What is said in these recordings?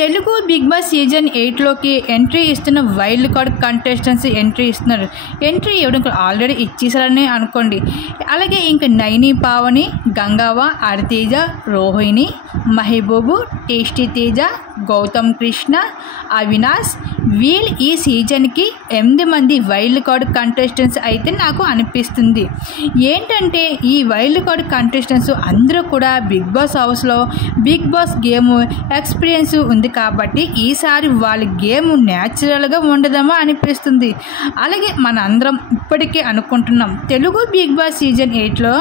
Telugu Bigg Boss season 8లోకి entry ఇస్తున్న wild card contestants entry ఇస్తున్నారు. ఎంట్రీ ఇవ్వడం ఆల్రెడీ ఇచ్చేసారని అనుకోండి. అలాగే ఇంకా నైని, పావని, గంగావ, అరితేజ, రోహిణి, మహబూబు, టేస్టీ తేజ, గౌతమ్ కృష్ణ, అవినాష్ వీళ్ళు ఈ సీజన్కి 8 మంది వైల్డ్ కార్డ్ కంటెస్టెంట్స్ అయితే నాకు అనిపిస్తుంది. ఏంటంటే ఈ వైల్డ్ కార్డ్ కంటెస్టెంట్స్ అందరూ కూడా బిగ్ బాస్ హౌస్లో బిగ్ బాస్ గేమ్ ఎక్స్పీరియన్స్ ఉంది కాబట్టి ఈసారి వాళ్ళ గేమ్ న్యాచురల్గా ఉండదేమో అనిపిస్తుంది. అలాగే మన అందరం ఇప్పటికే అనుకుంటున్నాం తెలుగు బిగ్ బాస్ సీజన్ 8లో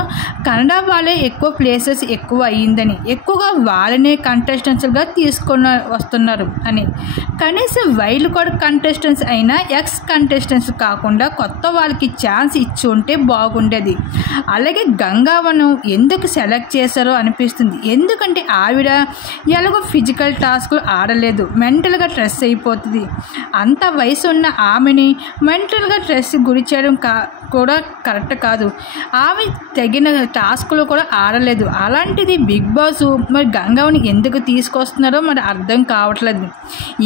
కన్నడ వాళ్ళే ఎక్కువ ప్లేసెస్ ఎక్కువ అయ్యిందని, ఎక్కువగా వాళ్ళనే కంటెస్టెంట్స్గా తీసుకొని వస్తున్నారు అని. కనీసం వైల్డ్ కార్డ్ కంటెస్టెంట్స్ అయినా ఎక్స్ కంటెస్టెంట్స్ కాకుండా కొత్త వాళ్ళకి ఛాన్స్ ఇచ్చి ఉంటే బాగుండేది. అలాగే గంగావను ఎందుకు సెలెక్ట్ చేశారో అనిపిస్తుంది. ఎందుకంటే ఆవిడ ఎలాగో ఫిజికల్ టాస్క్లు ఆడలేదు, మెంటల్గా స్ట్రెస్ అయిపోతుంది. అంత వయసు ఉన్న ఆమెని మెంటల్గా స్ట్రెస్ గురి చేయడం కూడా కరెక్ట్ కాదు. ఆమె తగిన టాస్క్లు కూడా ఆడలేదు. అలాంటిది బిగ్ బాస్ మరి గంగావని ఎందుకు తీసుకొస్తున్నారో మరి అర్థం కావట్లేదు.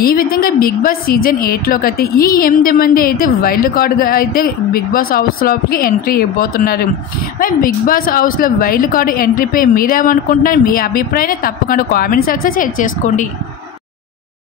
ఈ విధంగా బిగ్ బాస్ సీజన్ 8లోకి అయితే ఈ 8 మంది అయితే వైల్డ్ కార్డ్గా అయితే బిగ్ బాస్ హౌస్లోకి ఎంట్రీ ఇవ్వబోతున్నారు. మరి బిగ్ బాస్ హౌస్లో వైల్డ్ కార్డ్ ఎంట్రీపై మీరేమనుకుంటున్నారు? మీ అభిప్రాయాన్ని తప్పకుండా కామెంట్ సెక్షన్ షేర్ చేసుకోండి.